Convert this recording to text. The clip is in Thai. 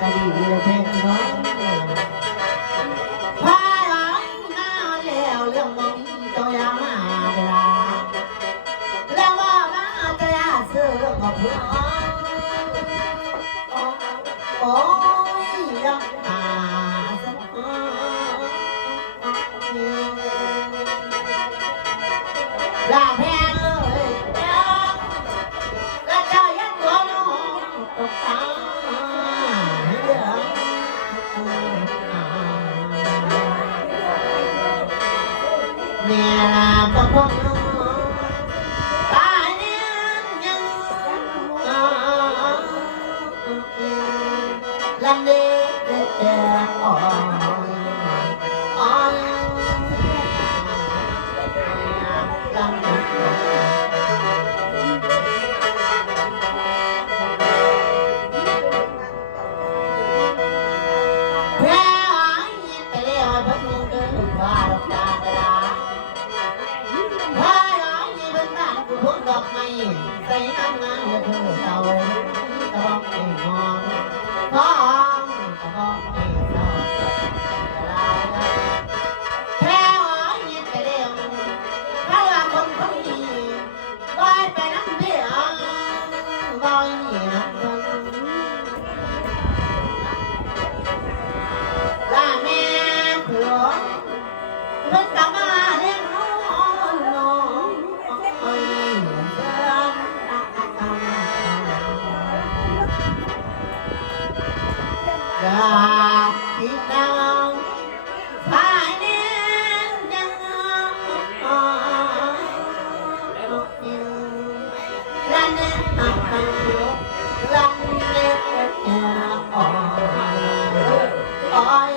ก็ดีเลยเพลงน้องพายหลังหน้าแล้วเรื่องมองตัวยามาเวลาแล้วว่าน่าจะยาเสื่อมกับเพื่อนโอ้ยยังหาสักลาแพงเลยแล้วเจ้ายันหัวน้องตกตาเมียลาบะพงตายเนี่ยยังลำเด็กอ่อนอ่อนลำเด็กแพ้หายไปแล้วพันมุงเดินว่าดอกดาดาพายหายในบ้านบ้านกูพวกดอกไม้ใส่น้ำงานเพื่อเต่าตะบองเองมองท้องตะบองเองนอนแพ้หายไปแล้วถ้าว่าคนคนนี้ว่ายไปน้ำเบี้ยว่ายเหนียวลาแม่เผื่อเพิ่งกลับมาเลี้ยงน้องน้องเอ้ยเดินอย่าคิดแล้วภายในยังลันเล่ลันเล่อ่อน